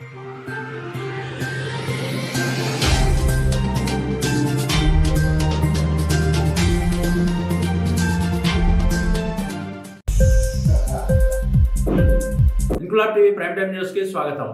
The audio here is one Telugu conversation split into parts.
Inquilab TV prime time news కి స్వాగతం.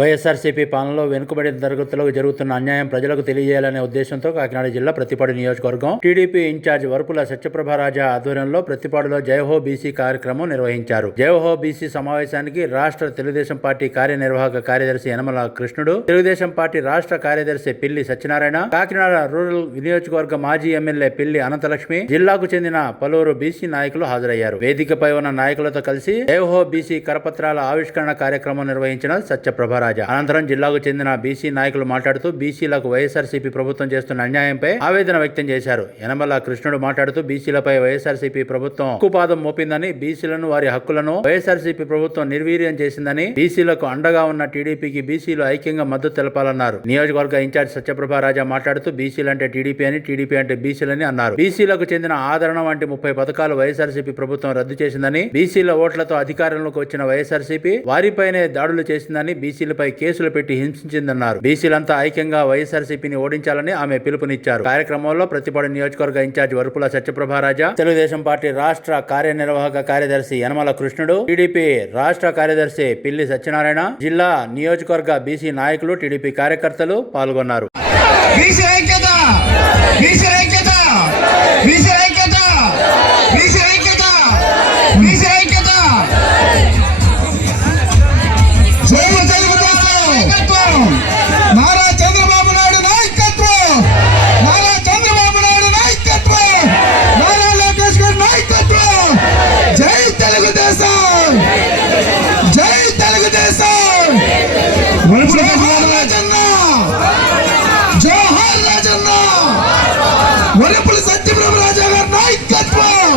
వైఎస్ఆర్సీపీ పాలనలో వెనుకబడిన తరగతులకు జరుగుతున్న అన్యాయం ప్రజలకు తెలియజేయాలనే ఉద్దేశంతో కాకినాడ జిల్లా ప్రతిపాడు నియోజకవర్గం టీడీపీ ఇన్ఛార్జ్ వరపుల సత్యప్రభరాజా ఆధ్వర్యంలో ప్రతిపాడులో జయహో బీసీ కార్యక్రమం నిర్వహించారు. జయహో బీసీ సమావేశానికి రాష్ట్ర తెలుగుదేశం పార్టీ కార్యనిర్వాహక కార్యదర్శి యనమల కృష్ణుడు, తెలుగుదేశం పార్టీ రాష్ట్ర కార్యదర్శి పిల్లి సత్యనారాయణ, కాకినాడ రూరల్ నియోజకవర్గ మాజీ ఎమ్మెల్యే పిల్లి అనంతలక్ష్మి, జిల్లాకు చెందిన పలువురు బీసీ నాయకులు హాజరయ్యారు. వేదికపై ఉన్న నాయకులతో కలిసి జయహో బీసీ కరపత్రాల ఆవిష్కరణ కార్యక్రమం నిర్వహించిన సత్యప్రభ అనంతరం జిల్లాకు చెందిన బీసీ నాయకులు మాట్లాడుతూ బీసీలకు వైఎస్ఆర్సీపీ ప్రభుత్వం చేస్తున్న అన్యాయంపై ఆవేదన వ్యక్తం చేశారు. యనమల కృష్ణుడు మాట్లాడుతూ బీసీలపై వైఎస్ఆర్సీపీ ప్రభుత్వం ఉక్కుపాదం మోపిందని, బీసీలను వారి హక్కులను వైఎస్ఆర్సీపీ ప్రభుత్వం నిర్వీర్యం చేసిందని, బీసీలకు అండగా ఉన్న టీడీపీకి బీసీలు ఐక్యంగా మద్దతు తెలపాలన్నారు. నియోజకవర్గ ఇన్ఛార్జ్ సత్యప్రభరాజా మాట్లాడుతూ బీసీలంటే టీడీపీ అని, టీడీపీ అంటే బీసీలని అన్నారు. బీసీలకు చెందిన ఆదరణ వంటి 30 పథకాలు వైఎస్ఆర్సీపీ ప్రభుత్వం రద్దు చేసిందని, బీసీల ఓట్లతో అధికారంలోకి వచ్చిన వైఎస్ఆర్సీపీ వారిపైనే దాడులు చేసిందని, బీసీలపై కేసులు పెట్టి హింసించిందన్నారు. బీసీలంతా ఐక్యంగా వైఎస్ఆర్సీపీని ఓడించాలని ఆమె పిలుపునిచ్చారు. కార్యక్రమంలో ప్రతిపాడు నియోజకవర్గ ఇన్ఛార్జ్ వరపుల సత్యప్రభరాజా, తెలుగుదేశం పార్టీ రాష్ట్ర కార్యనిర్వాహక కార్యదర్శి యనమల కృష్ణుడు, టీడీపీ రాష్ట్ర కార్యదర్శి పిల్లి సత్యనారాయణ, జిల్లా నియోజకవర్గ బీసీ నాయకులు, టీడీపీ కార్యకర్తలు పాల్గొన్నారు. నారా చంద్రబాబు నాయుడు నాయకత్వం, నారా చంద్రబాబు నాయుడు నాయకత్వం, నారా లోకేష్ గారి నాయకత్వం. జై తెలుగుదేశం, జై తెలుగుదేశం. జోహార్ రాజన్న, జోహార్ రాజన్న. వరపుల సత్యప్రభరాజా గారి నాయకత్వం,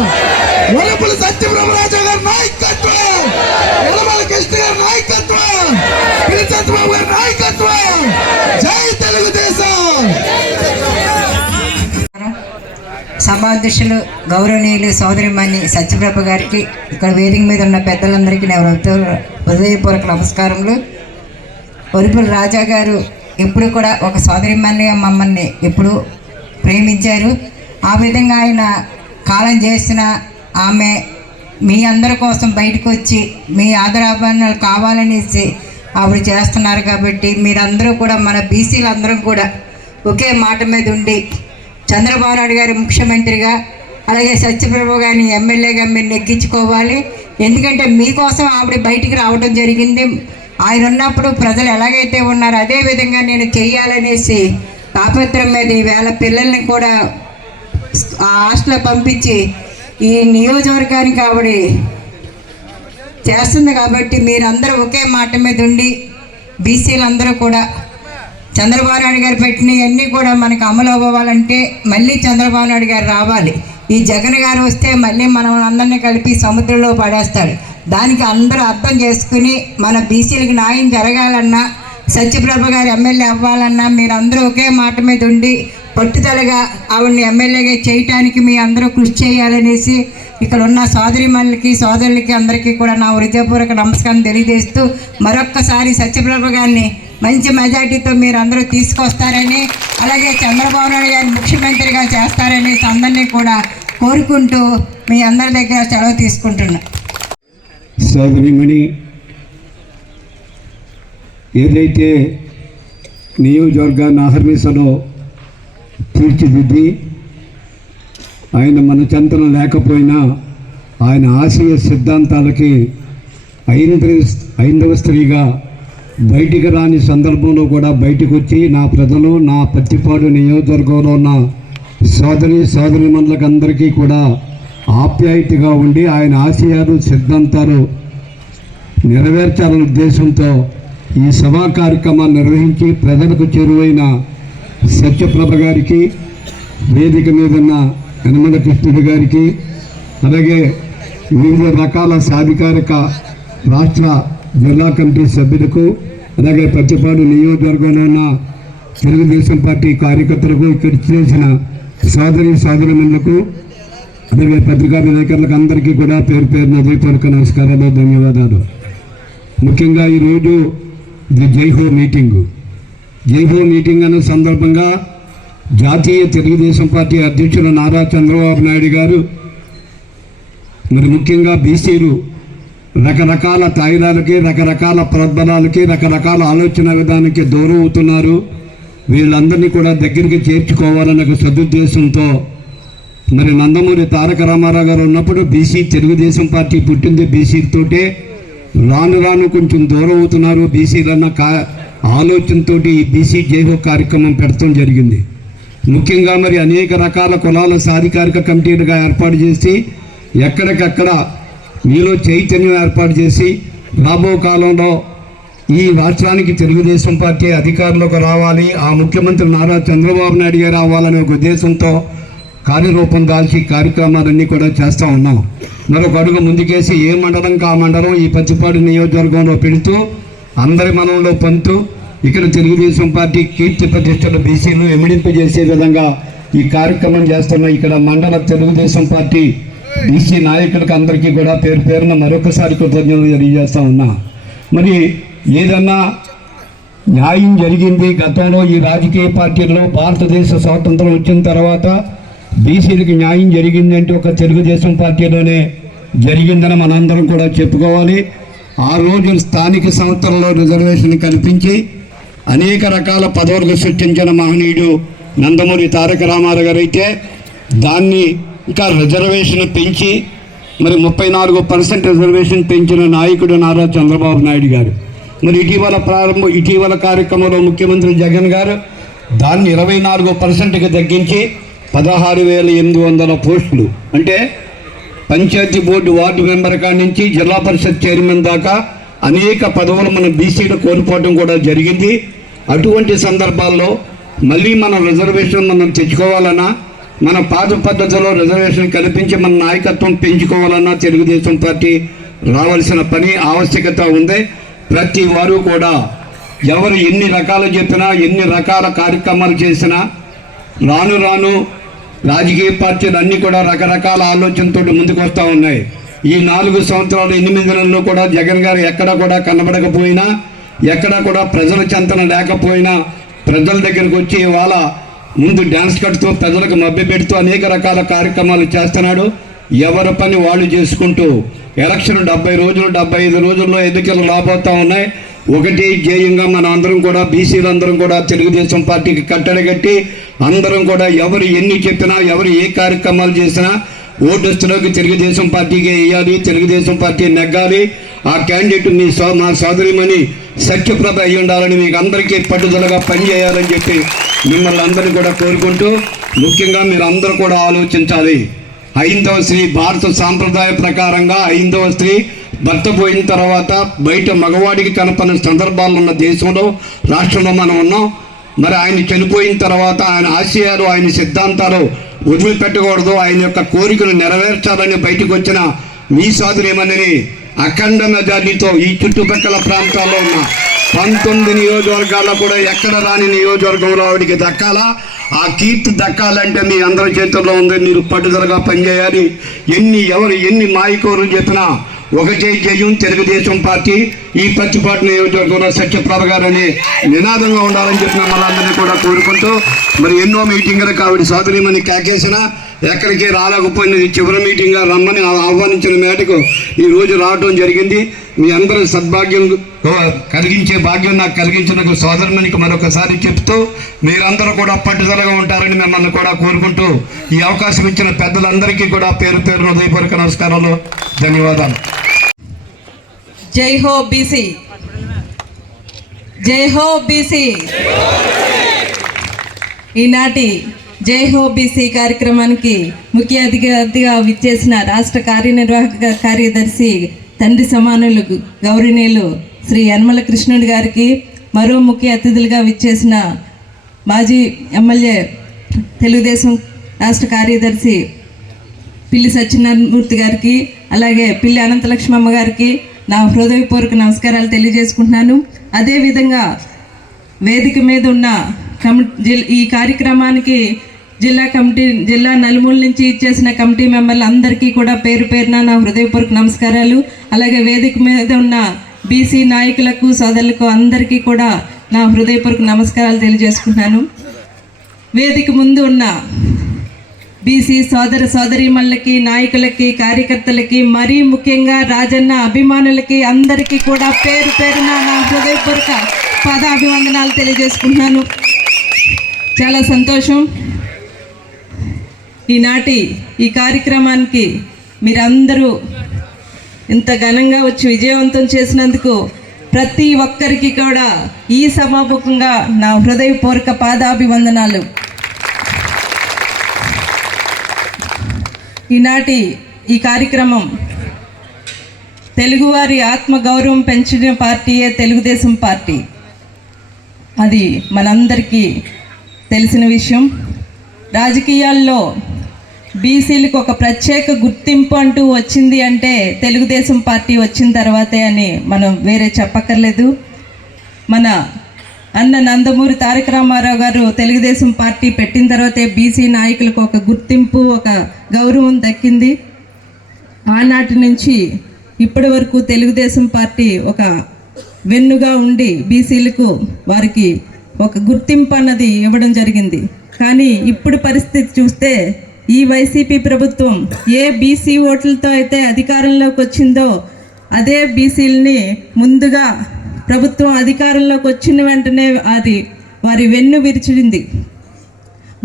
వరపుల సత్యప్రభరాజా గారి నాయకత్వం, యనమల కృష్ణ గారి నాయకత్వం, పిలిచత్బాబు గారి నాయకత్వం. జై తెలుగుదేశం. సభాధ్యక్షులు గౌరవనీయులు సోదరిమణి సత్యప్రభ గారికి, ఇక్కడ వేదిక మీద ఉన్న పెద్దలందరికీ నా హృదయపూర్వక నమస్కారములు. వరపుల రాజా గారు ఎప్పుడు కూడా ఒక సోదరిమణిగా మమ్మల్ని ఎప్పుడు ప్రేమించారు. ఆ విధంగా ఆయన కాలం చేసిన ఆమె మీ అందరి కోసం బయటకు వచ్చి మీ ఆదరాభరణాలు కావాలనేసి ఆవిడ చేస్తున్నారు. కాబట్టి మీరందరూ కూడా, మన బీసీలందరం కూడా ఒకే మాట మీద ఉండి చంద్రబాబు నాయుడు గారి ముఖ్యమంత్రిగా, అలాగే సత్యప్రభ గారిని ఎమ్మెల్యేగా మీరు నెగ్గించుకోవాలి. ఎందుకంటే మీకోసం ఆవిడ బయటికి రావడం జరిగింది. ఆయన ఉన్నప్పుడు ప్రజలు ఎలాగైతే ఉన్నారో అదే విధంగా నేను చెయ్యాలనేసి తాపత్రం మీద ఈవేళ పిల్లల్ని కూడా హాస్టల్లో పంపించి ఈ నియోజకవర్గానికి ఆవిడ చేస్తుంది. కాబట్టి మీరందరూ ఒకే మాట మీద ఉండి బీసీలందరూ కూడా చంద్రబాబు నాయుడు గారు పెట్టినవన్నీ కూడా మనకు అమలు అవ్వాలంటే మళ్ళీ చంద్రబాబు నాయుడు గారు రావాలి. ఈ జగన్ గారు వస్తే మళ్ళీ మనం అందరినీ కలిపి సముద్రంలో పడేస్తాడు. దానికి అందరూ అర్థం చేసుకుని మన బీసీలకు న్యాయం జరగాలన్నా, సత్యప్రభ గారు ఎమ్మెల్యే అవ్వాలన్నా మీరందరూ ఒకే మాట మీద ఉండి పట్టుదలగా ఆవిడని ఎమ్మెల్యేగా చేయటానికి మీ అందరూ కృషి చేయాలనేసి ఇక్కడ ఉన్న సోదరిమణులకి, సోదరులకి అందరికీ కూడా నా హృదయపూర్వక నమస్కారం తెలియజేస్తూ, మరొక్కసారి సత్యప్రభ గారిని మంచి మెజార్టీతో మీరు అందరూ తీసుకొస్తారని, అలాగే చంద్రబాబు నాయుడు గారిని ముఖ్యమంత్రిగా చేస్తారనేసి అందరినీ కూడా కోరుకుంటూ మీ అందరి దగ్గర సెలవు తీసుకుంటున్నా. సోదరిమణి ఏదైతే నియోజకవర్గాన్ని అహర్నిశలో తీర్చిదిద్ది, ఆయన మన చెంతన లేకపోయినా ఆయన ఆశయ సిద్ధాంతాలకి ఐందవ స్త్రీగా బయటికి రాని సందర్భంలో కూడా బయటకు వచ్చి నా ప్రజలు, నా ప్రతిపాడు నియోజకవర్గంలో ఉన్న సోదరిమణులకు అందరికీ కూడా ఆప్యాయతగా ఉండి ఆయన ఆశయాలు, సిద్ధాంతాలు నెరవేర్చాలనే ఉద్దేశంతో ఈ సభా కార్యక్రమాన్ని నిర్వహించి ప్రజలకు చేరువైన సత్యప్రభ గారికి, వేదిక మీద ఉన్న యనమల కృష్ణుడి గారికి, అలాగే వివిధ రకాల సాధికారిక రాష్ట్ర జిల్లా కమిటీ సభ్యులకు, అలాగే ప్రతిపాడు నియోజకవర్గంలో ఉన్న తెలుగుదేశం పార్టీ కార్యకర్తలకు ఇక్కడ చేసిన సోదరులకు అలాగే పత్రికా విలేకరులకు అందరికీ కూడా పేరు పేరున హృదయపూర్వక నమస్కారాలు, ధన్యవాదాలు. ముఖ్యంగా ఈరోజు జైహో మీటింగ్ అనే సందర్భంగా జాతీయ తెలుగుదేశం పార్టీ అధ్యక్షులు నారా చంద్రబాబు నాయుడు గారు మరి ముఖ్యంగా బీసీలు రకరకాల తాయిలాలకి, రకరకాల ప్రోద్బలాలకి, రకరకాల ఆలోచన విధానానికి దూరం అవుతున్నారు. వీళ్ళందరినీ కూడా దగ్గరికి చేర్చుకోవాలన్న ఒక సదుద్దేశంతో మరి నందమూరి తారక రామారావు గారు ఉన్నప్పుడు తెలుగుదేశం పార్టీ పుట్టింది బీసీలతోటే. రాను రాను కొంచెం దూరం అవుతున్నారు బీసీలన్న ఆలోచనతో ఈ బీసీ జైహో కార్యక్రమం పెట్టడం జరిగింది. ముఖ్యంగా మరి అనేక రకాల కులాల సాధికారిక కమిటీలుగా ఏర్పాటు చేసి ఎక్కడికక్కడ మీలో చైతన్యం ఏర్పాటు చేసి రాబో కాలంలో ఈ రాష్ట్రానికి తెలుగుదేశం పార్టీ అధికారంలోకి రావాలి, ఆ ముఖ్యమంత్రి నారా చంద్రబాబు నాయుడు గారు రావాలనే ఒక ఉద్దేశంతో కార్యరూపం దాల్చి కార్యక్రమాలన్నీ కూడా చేస్తూ ఉన్నాం. మరొక అడుగు ముందుకేసి ఏ మండలంకి ఆ మండలం ఈ పచ్చిపాడు నియోజకవర్గంలో పెడుతూ అందరి మనలో పంతు ఇక్కడ తెలుగుదేశం పార్టీ కీర్తి ప్రతిష్టలు బీసీలు ఎమిడింపజేసే విధంగా ఈ కార్యక్రమం చేస్తున్న ఇక్కడ మండల తెలుగుదేశం పార్టీ బీసీ నాయకులకు అందరికీ కూడా పేరు పేరున మరొకసారి కృతజ్ఞతలు తెలియజేస్తూ ఉన్నా. మరి ఏదన్నా న్యాయం జరిగింది గతంలో ఈ రాజకీయ పార్టీల్లో, భారతదేశ స్వాతంత్రం వచ్చిన తర్వాత బీసీలకు న్యాయం జరిగిందంటే ఒక తెలుగుదేశం పార్టీలోనే జరిగిందని మనందరం కూడా చెప్పుకోవాలి. ఆ రోజు స్థానిక సంస్థలలో రిజర్వేషన్ కల్పించి అనేక రకాల పదవులకు సృష్టించిన మహనీయుడు నందమూరి తారక రామారావు గారు అయితే దాన్ని ఇంకా రిజర్వేషన్ పెంచి మరి 34% రిజర్వేషన్ పెంచిన నాయకుడు నారా చంద్రబాబు నాయుడు గారు. మరి ఇటీవల కార్యక్రమంలో ముఖ్యమంత్రి జగన్ గారు దాన్ని 24%కి తగ్గించి 16,800 పోస్టులు, అంటే పంచాయతీ బోర్డు వార్డు మెంబర్ కాడి నుంచి జిల్లా పరిషత్ చైర్మన్ దాకా అనేక పదవులు మన బీసీలు కోల్పోవడం కూడా జరిగింది. అటువంటి సందర్భాల్లో మళ్ళీ మన రిజర్వేషన్ మనం తెచ్చుకోవాలన్నా, మన పాత పద్ధతిలో రిజర్వేషన్ కల్పించి మన నాయకత్వం పెంచుకోవాలన్నా తెలుగుదేశం పార్టీ రావాల్సిన పని ఆవశ్యకత ఉంది. ప్రతి వారు కూడా ఎవరు ఎన్ని రకాలు చెప్పినా, ఎన్ని రకాల కార్యక్రమాలు చేసినా రాను రాను రాజకీయ పార్టీలు అన్నీ కూడా రకరకాల ఆలోచనతో ముందుకు వస్తూ ఉన్నాయి. ఈ 4 సంవత్సరాలు 8 నెలల్లో కూడా జగన్ గారు ఎక్కడా కూడా కనబడకపోయినా, ఎక్కడా కూడా ప్రజల చెంతన లేకపోయినా ప్రజల దగ్గరకు వచ్చి వాళ్ళ ముందు డ్యాన్స్ కడుతూ ప్రజలకు మభ్యపెడుతూ అనేక రకాల కార్యక్రమాలు చేస్తున్నాడు. ఎవరి పని వాళ్ళు చేసుకుంటూ ఎలక్షన్ 70 రోజులు 75 రోజుల్లో ఎన్నికలు రాబోతూ ఉన్నాయి. ఒకటి ధ్యేయంగా మన అందరం కూడా బీసీలందరం కూడా తెలుగుదేశం పార్టీకి కట్టడి కట్టి అందరం కూడా ఎవరు ఎన్ని చెప్పినా, ఎవరు ఏ కార్యక్రమాలు చేసినా ఓటస్తులోకి తెలుగుదేశం పార్టీకి వేయాలి, తెలుగుదేశం పార్టీ నెగ్గాలి. ఆ క్యాండిడేట్ మా సోదరిమణి సత్యప్రభ అయ్యి ఉండాలని మీకు అందరికీ పట్టుదలగా పనిచేయాలని చెప్పి మిమ్మల్ని అందరినీ కూడా కోరుకుంటూ, ముఖ్యంగా మీరు అందరూ కూడా ఆలోచించాలి. హైందవ స్త్రీ భారత సాంప్రదాయ ప్రకారంగా హైందవ స్త్రీ భర్త పోయిన తర్వాత బయట మగవాడికి కనపడిన సందర్భాలు ఉన్న దేశంలో, రాష్ట్రంలో మనం ఉన్నాం. మరి ఆయన చనిపోయిన తర్వాత ఆయన ఆశయాలు, ఆయన సిద్ధాంతాలు వదిలిపెట్టకూడదు, ఆయన యొక్క కోరికలు నెరవేర్చాలని బయటకు వచ్చిన మీ సోదరిమణిని అఖండ మెజార్టీతో ఈ చుట్టుపక్కల ప్రాంతాల్లో ఉన్న 19 నియోజకవర్గాల్లో కూడా ఎక్కడ రాని నియోజకవర్గంలో ఆవిడికి దక్కాలా. ఆ కీర్తి దక్కాలంటే మీ అందరి చేతుల్లో ఉంది. మీరు పట్టుదలగా పనిచేయాలి. ఎవరు ఎన్ని మాయకూరులు చెప్పినా ఒకటే జయం తెలుగుదేశం పార్టీ. ఈ పచ్చిపాటు నియోజకవర్గంలో సత్యప్రభ గారని నినాదంగా ఉండాలని చెప్పిన మనందరినీ కూడా కోరుకుంటూ, మరి ఎన్నో మీటింగులకు ఆవిడ సోదరిమని కేకేసినా ఎక్కడికి రాలేకపోయినది. చివరి మీటింగ్గా రమ్మని ఆహ్వానించిన మేటకు ఈరోజు రావడం జరిగింది. మీ అందరూ సద్భాగ్యం కలిగించే భాగ్యం నాకు కలిగించిన సోదరునికి మరొకసారి చెప్తూ, మీరందరూ కూడా పట్టుదలగా ఉంటారని మిమ్మల్ని కూడా కోరుకుంటూ, ఈ అవకాశం ఇచ్చిన పెద్దలందరికీ కూడా పేరు పేరు హృదయపూర్వక నమస్కారాలు, ధన్యవాదాలు. జై హో బీసీ, జై హో బీసీ. ఈనాటి జై హో బీసీ కార్యక్రమానికి ముఖ్య అతిథిగా విచ్చేసిన రాష్ట్ర కార్యనిర్వాహక కార్యదర్శి తండ్రి సమానులు గౌరవనీయులు శ్రీ యనమల కృష్ణుడి గారికి, మరో ముఖ్య అతిథులుగా విచ్చేసిన మాజీ ఎమ్మెల్యే తెలుగుదేశం రాష్ట్ర కార్యదర్శి పిల్లి సత్యనారాయణమూర్తి గారికి, అలాగే పిల్లి అనంతలక్ష్మమ్మ గారికి నా హృదయపూర్వక నమస్కారాలు తెలియజేసుకుంటున్నాను. అదేవిధంగా వేదిక మీద ఉన్న ఈ కార్యక్రమానికి జిల్లా నలుమూల నుంచి ఇచ్చేసిన కమిటీ మెంబర్లు అందరికీ కూడా పేరు పేరున నా హృదయపూర్వక నమస్కారాలు. అలాగే వేదిక మీద ఉన్న బీసీ నాయకులకు సోదరులకు అందరికీ కూడా నా హృదయపూర్వక నమస్కారాలు తెలియజేసుకుంటున్నాను. వేదిక ముందు ఉన్న బీసీ సోదరీమణులకి, నాయకులకి, కార్యకర్తలకి, మరీ ముఖ్యంగా రాజన్న అభిమానులకి అందరికీ కూడా పేరు పేరున నా హృదయపూర్వక పాదాభివందనాలు తెలియజేసుకుంటున్నాను. చాలా సంతోషం. ఈనాటి ఈ కార్యక్రమానికి మీరందరూ ఇంత ఘనంగా వచ్చి విజయవంతం చేసినందుకు ప్రతి ఒక్కరికి కూడా ఈ సభాముఖంగా నా హృదయపూర్వక పాదాభివందనాలు. ఈనాటి ఈ కార్యక్రమం తెలుగువారి ఆత్మగౌరవం పెంచిన పార్టీయే తెలుగుదేశం పార్టీ. అది మనందరికీ తెలిసిన విషయం. రాజకీయాల్లో బీసీలకు ఒక ప్రత్యేక గుర్తింపు అంటూ వచ్చింది అంటే తెలుగుదేశం పార్టీ వచ్చిన తర్వాతే అని మనం వేరే చెప్పక్కర్లేదు. మన అన్న నందమూరి తారక రామారావు గారు తెలుగుదేశం పార్టీ పెట్టిన తర్వాతే బీసీ నాయకులకు ఒక గుర్తింపు, ఒక గౌరవం దక్కింది. ఆనాటి నుంచి ఇప్పటి వరకు తెలుగుదేశం పార్టీ ఒక వెన్నుగా ఉండి బీసీలకు వారికి ఒక గుర్తింపు అన్నది ఇవ్వడం జరిగింది. కానీ ఇప్పుడు పరిస్థితి చూస్తే ఈ వైసీపీ ప్రభుత్వం ఏ బీసీ ఓట్లతో అయితే అధికారంలోకి వచ్చిందో అదే బీసీలని ముందుగా ప్రభుత్వం అధికారంలోకి వచ్చిన వెంటనే వారి వెన్ను విరిచింది.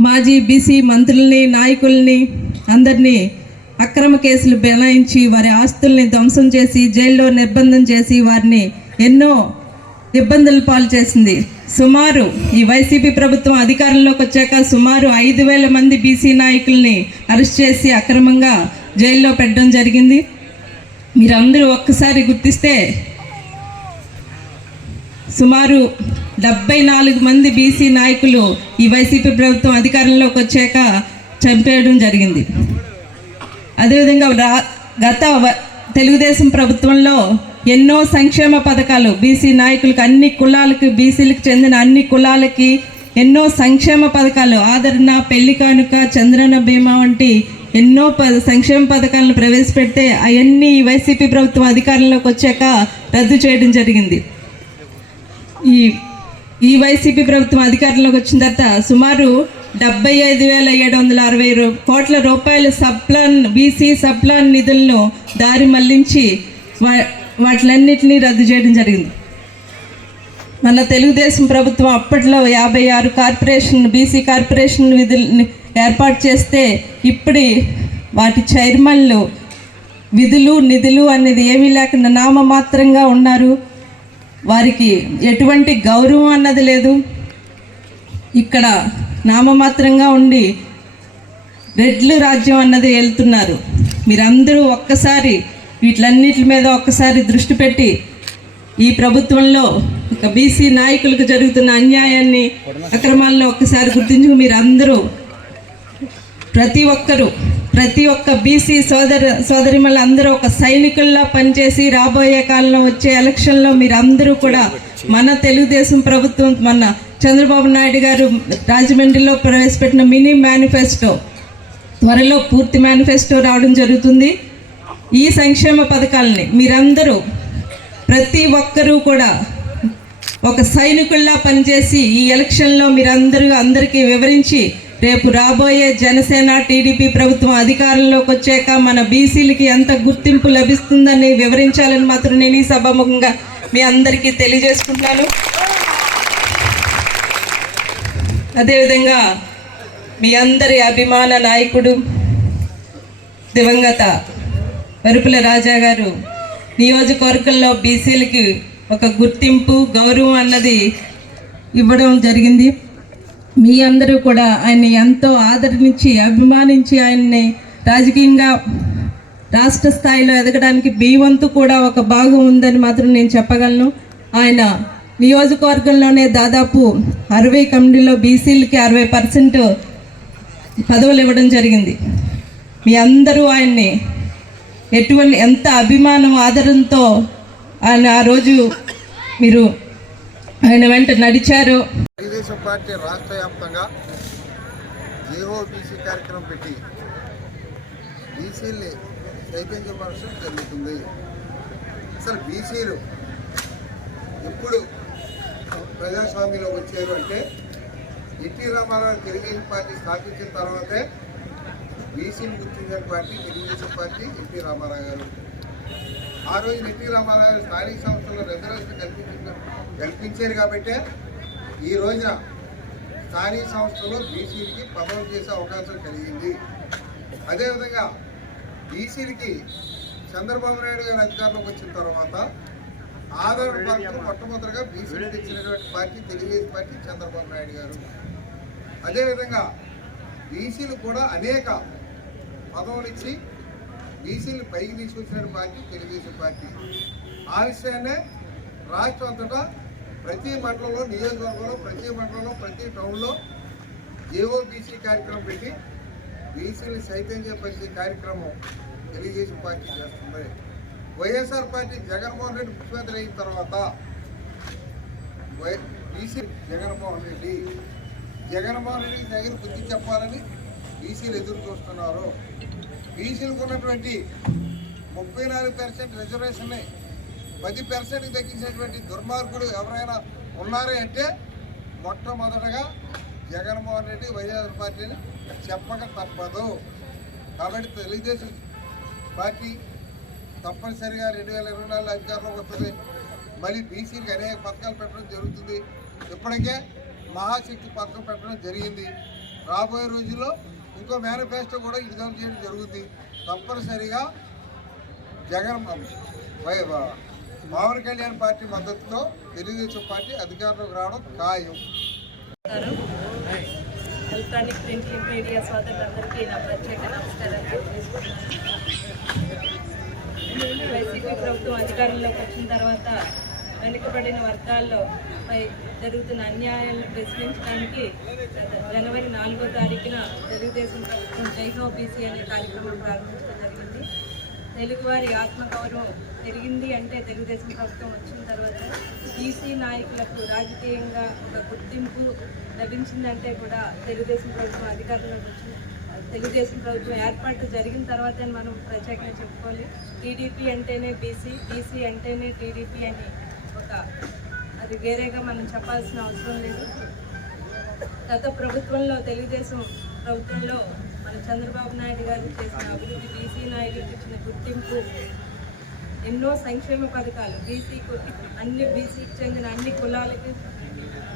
మాజీ బీసీ మంత్రుల్ని, నాయకుల్ని అందరినీ అక్రమ కేసులు బెనాయించి వారి ఆస్తుల్ని ధ్వంసం చేసి జైల్లో నిర్బంధం చేసి వారిని ఎన్నో ఇబ్బందులు పాలు చేసింది. సుమారు ఈ వైసీపీ ప్రభుత్వం అధికారంలోకి వచ్చాక సుమారు 5,000 మంది బీసీ నాయకుల్ని అరెస్ట్ చేసి అక్రమంగా జైల్లో పెట్టడం జరిగింది. మీరందరూ ఒక్కసారి గుర్తిస్తే సుమారు 74 మంది బీసీ నాయకులు ఈ వైసీపీ ప్రభుత్వం అధికారంలోకి వచ్చాక చంపేయడం జరిగింది. అదేవిధంగా గత తెలుగుదేశం ప్రభుత్వంలో ఎన్నో సంక్షేమ పథకాలు బీసీ నాయకులకు, అన్ని కులాలకు, బీసీలకు చెందిన అన్ని కులాలకి ఎన్నో సంక్షేమ పథకాలు, ఆదరణ, పెళ్లి కానుక, చంద్రన్న బీమా వంటి ఎన్నో సంక్షేమ పథకాలను ప్రవేశపెడితే అవన్నీ వైసీపీ ప్రభుత్వం అధికారంలోకి వచ్చాక రద్దు చేయడం జరిగింది. ఈ వైసీపీ ప్రభుత్వం అధికారంలోకి వచ్చిన తర్వాత సుమారు 75,760 కోట్ల రూపాయల సబ్ప్లాన్, బీసీ సబ్ప్లాన్ నిధులను దారి మళ్లించి వాటిలన్నింటినీ రద్దు చేయడం జరిగింది. మన తెలుగుదేశం ప్రభుత్వం అప్పట్లో 56 బీసీ కార్పొరేషన్ విధులు ఏర్పాటు చేస్తే ఇప్పుడు వాటి చైర్మన్లు విధులు, నిధులు అనేది ఏమీ లేకుండా నామమాత్రంగా ఉన్నారు. వారికి ఎటువంటి గౌరవం అన్నది లేదు. ఇక్కడ నామమాత్రంగా ఉండి రెడ్లు రాజ్యం అన్నది వెళ్తున్నారు. మీరందరూ ఒక్కసారి వీటిలన్నిటి మీద ఒక్కసారి దృష్టి పెట్టి ఈ ప్రభుత్వంలో ఒక బీసీ నాయకులకు జరుగుతున్న అన్యాయాన్ని, అక్రమాలను ఒక్కసారి గుర్తించుకు మీరందరూ ప్రతి ఒక్క బీసీ సోదరిమల అందరూ ఒక సైనికుల్లా పనిచేసి రాబోయే కాలంలో వచ్చే ఎలక్షన్లో మీరందరూ కూడా మన తెలుగుదేశం ప్రభుత్వం, మన చంద్రబాబు నాయుడు గారు రాజమండ్రిలో ప్రవేశపెట్టిన మినీ మేనిఫెస్టో, త్వరలో పూర్తి మేనిఫెస్టో రావడం జరుగుతుంది. ఈ సంక్షేమ పథకాలని మీరందరూ ప్రతి ఒక్కరూ కూడా ఒక సైనికుల్లా పనిచేసి ఈ ఎలక్షన్లో అందరికీ వివరించి రేపు రాబోయే జనసేన, టీడీపీ ప్రభుత్వం అధికారంలోకి వచ్చాక మన బీసీలకి ఎంత గుర్తింపు లభిస్తుందని వివరించాలని మాత్రం నేను ఈ సభాముఖంగా మీ అందరికీ తెలియజేసుకుంటున్నాను. అదేవిధంగా మీ అందరి అభిమాన నాయకుడు దివంగత వరుపుల రాజా గారు నియోజకవర్గంలో బీసీలకి ఒక గుర్తింపు, గౌరవం అన్నది ఇవ్వడం జరిగింది. మీ అందరూ కూడా ఆయన్ని ఎంతో ఆదరించి, అభిమానించి ఆయన్ని రాజకీయంగా రాష్ట్ర స్థాయిలో ఎదగడానికి మీ వంతు కూడా ఒక భాగం ఉందని మాత్రం నేను చెప్పగలను. ఆయన నియోజకవర్గంలోనే దాదాపు 60 కమిటీలో బీసీలకి 60% పదవులు ఇవ్వడం జరిగింది. మీ అందరూ ఆయన్ని ఎంత అభిమానం, ఆదరణతో ఆయన ఆ రోజు మీరు ఆయన వెంట నడిచారు. తెలుగుదేశం పార్టీ రాష్ట్ర వ్యాప్తంగా జేఓబీసీ కార్యక్రమం పెట్టి బీసీల్ని చైతన్యపరచడం జరుగుతుంది. అసలు బీసీలు ఎప్పుడు ప్రజాస్వామ్యంలో వచ్చారు అంటే ఎన్టీ రామారావు తెలుగుదేశం పార్టీ స్థాపించిన తర్వాతే బీసీలు గుర్తించిన party Telugu Desam party NT Rama Rao garu. ఆ రోజు ఎన్టీ రామారావు గారు స్థానిక సంస్థల్లో రిజర్వేషన్ కల్పించారు కాబట్టే ఈ రోజున స్థానిక సంస్థల్లో బీసీలకి పదవులు చేసే అవకాశం కలిగింది. అదేవిధంగా బీసీలకి చంద్రబాబు నాయుడు గారు అధికారంలోకి వచ్చిన తర్వాత ఆధార్ పథకం మొట్టమొదటిగా బీసీలకు ఇచ్చినటువంటి పార్టీ తెలుగుదేశం పార్టీ చంద్రబాబు నాయుడు గారు. అదేవిధంగా బీసీలు కూడా అనేక పదవులు ఇచ్చి బీసీలు పైకి తీసుకొచ్చిన పార్టీ తెలుగుదేశం పార్టీ. ఆ విషయాన్నే రాష్ట్రం అంతటా ప్రతి మండలంలో, నియోజకవర్గంలో, ప్రతి మండలంలో, ప్రతి టౌన్లో జేఓబీసీ కార్యక్రమం పెట్టి బీసీలు చైతన్యపరిచే కార్యక్రమం తెలుగుదేశం పార్టీ చేస్తుంది. వైఎస్ఆర్ పార్టీ జగన్మోహన్ రెడ్డి ముఖ్యమంత్రి అయిన తర్వాత బీసీ జగన్మోహన్ రెడ్డికి దగ్గర బుద్ధి చెప్పాలని బీసీలు ఎదురు చూస్తున్నారు. బీసీలకు ఉన్నటువంటి 34% రిజర్వేషన్ని 10% తగ్గించినటువంటి దుర్మార్గులు ఎవరైనా ఉన్నారే అంటే మొట్టమొదటగా జగన్మోహన్ రెడ్డి వైఎస్ఆర్ పార్టీని చెప్పక తప్పదు. కాబట్టి తెలుగుదేశం పార్టీ తప్పనిసరిగా 2024 అధికారంలోకి వస్తుంది. మళ్ళీ బీసీకి అనేక పథకాలు పెట్టడం జరుగుతుంది. ఇప్పటికే మహాశక్తి పథకం పెట్టడం జరిగింది. రాబోయే రోజుల్లో ఇంకో మేనిఫెస్టో కూడా విడుదల చేయడం జరుగుతుంది. తప్పనిసరిగా పవన్ కళ్యాణ్ పార్టీ మద్దతుతో తెలుగుదేశం పార్టీ అధికారంలోకి రావడం ఖాయం. ఎలక్ట్రానిక్ ప్రింట్ మీడియా సోదరులందరికీ నా ప్రత్యేక నమస్కారాలు. వైసీపీ ప్రభుత్వం అధికారంలోకి వచ్చిన తర్వాత వెనుకబడిన వర్గాల్లో జరుగుతున్న అన్యాయాలను ప్రశ్నించడానికి జనవరి 4వ తారీఖున తెలుగుదేశం ప్రభుత్వం జైహో బీసీ అనే కార్యక్రమం ప్రారంభించడం జరిగింది. తెలుగువారి ఆత్మగౌరవం పెరిగింది అంటే తెలుగుదేశం ప్రభుత్వం వచ్చిన తర్వాత బీసీ నాయకులకు రాజకీయంగా ఒక గుర్తింపు లభించిందంటే కూడా తెలుగుదేశం ప్రభుత్వం అధికారంలోకి వచ్చింది. తెలుగుదేశం ప్రభుత్వం ఏర్పాటు జరిగిన తర్వాతే మనం ప్రత్యేకంగా చెప్పుకోవాలి. టీడీపీ అంటేనే బీసీ, బీసీ అంటేనే టీడీపీ అని అది వేరేగా మనం చెప్పాల్సిన అవసరం లేదు. గత ప్రభుత్వంలో తెలుగుదేశం ప్రభుత్వంలో మన చంద్రబాబు నాయుడు గారు చేసిన అభివృద్ధి, బీసీ నాయకులకు ఇచ్చిన గుర్తింపు, ఎన్నో సంక్షేమ పథకాలు బీసీకి చెందిన అన్ని కులాలకి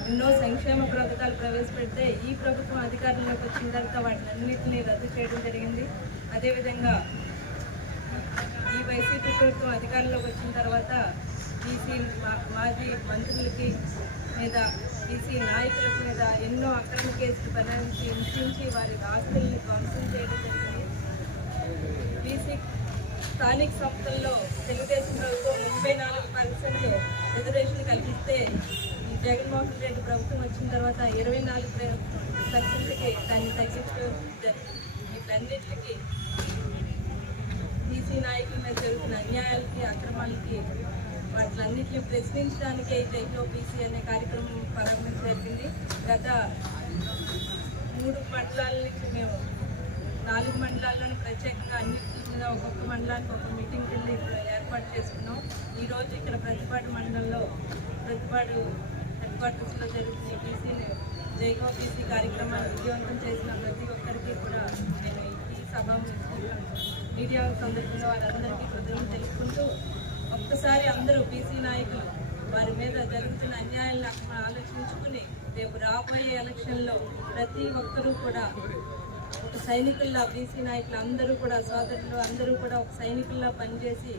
ఎన్నో సంక్షేమ పథకాలు ప్రవేశపెడితే ఈ ప్రభుత్వం అధికారంలోకి వచ్చిన తర్వాత వాటిని అన్నింటినీ రద్దు చేయడం జరిగింది. అదేవిధంగా ఈ వైసీపీ ప్రభుత్వం అధికారంలోకి వచ్చిన తర్వాత బీసీ మాజీ మంత్రులకి మీద, బీసీ నాయకుల మీద ఎన్నో అక్రమ కేసులు బనాయించి హింసించి వారి ఆస్తుల్ని ధ్వంసం చేయడం జరిగింది. బీసీ స్థానిక సంస్థల్లో తెలుగుదేశం ప్రభుత్వం 34% రిజర్వేషన్ కల్పిస్తే ఈ జగన్మోహన్ రెడ్డి ప్రభుత్వం వచ్చిన తర్వాత 24%కి దాన్ని తగ్గించడం. వీటన్నిటికీ బీసీ నాయకుల మీద జరుగుతున్న అన్యాయాలకి, అక్రమాలకి వాటిలన్నింటినీ ప్రశ్నించడానికే జైహో బీసీ అనే కార్యక్రమం ప్రారంభించడం జరిగింది. గత 3 మండలాల నుంచి మేము 4 మండలాల్లోనూ ప్రత్యేకంగా అన్నింటి మీద ఒక్కొక్క మండలానికి ఒక మీటింగ్ కింద ఇక్కడ ఏర్పాటు చేసుకున్నాం. ఈరోజు ఇక్కడ ప్రతిపాడు మండలంలో హెడ్ క్వార్టర్స్లో జరుగుతున్న బీసీని జైహో బీసీ కార్యక్రమాన్ని విజయవంతం చేసిన ప్రతి ఒక్కరికి కూడా నేను ఈ సభ మీడియా సందర్భంగా వారందరికీ కృతజ్ఞతలు తెలుపుకుంటూ, ఒక్కసారి అందరూ బీసీ నాయకులు వారి మీద జరుగుతున్న అన్యాయాలను ఆలోచించుకుని రేపు రాబోయే ఎలక్షన్లో ప్రతి ఒక్కరూ కూడా ఒక సైనికుల్లా, బీసీ నాయకులు అందరూ కూడా, సోదరులు అందరూ కూడా ఒక సైనికుల్లా పనిచేసి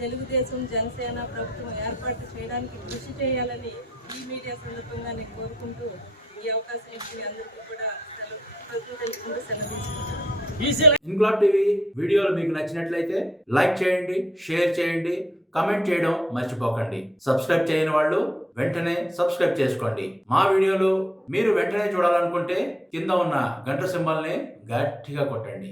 తెలుగుదేశం జనసేన ప్రభుత్వం ఏర్పాటు చేయడానికి కృషి చేయాలని ఈ మీడియా సందర్భంగా నేను కోరుకుంటూ ఈ అవకాశం ఇచ్చి అందరికీ కూడా తెలుపుకుంటూ సెలవు తీసుకుంటాను. ఇంక్లాబ్ టీవీ వీడియోలు మీకు నచ్చినట్లయితే లైక్ చేయండి, షేర్ చేయండి, కమెంట్ చేయడం మర్చిపోకండి. సబ్స్క్రైబ్ చేయని వాళ్ళు వెంటనే సబ్స్క్రైబ్ చేసుకోండి. మా వీడియోలు మీరు వెంటనే చూడాలనుకుంటే కింద ఉన్న గంట సింబల్ని గట్టిగా కొట్టండి.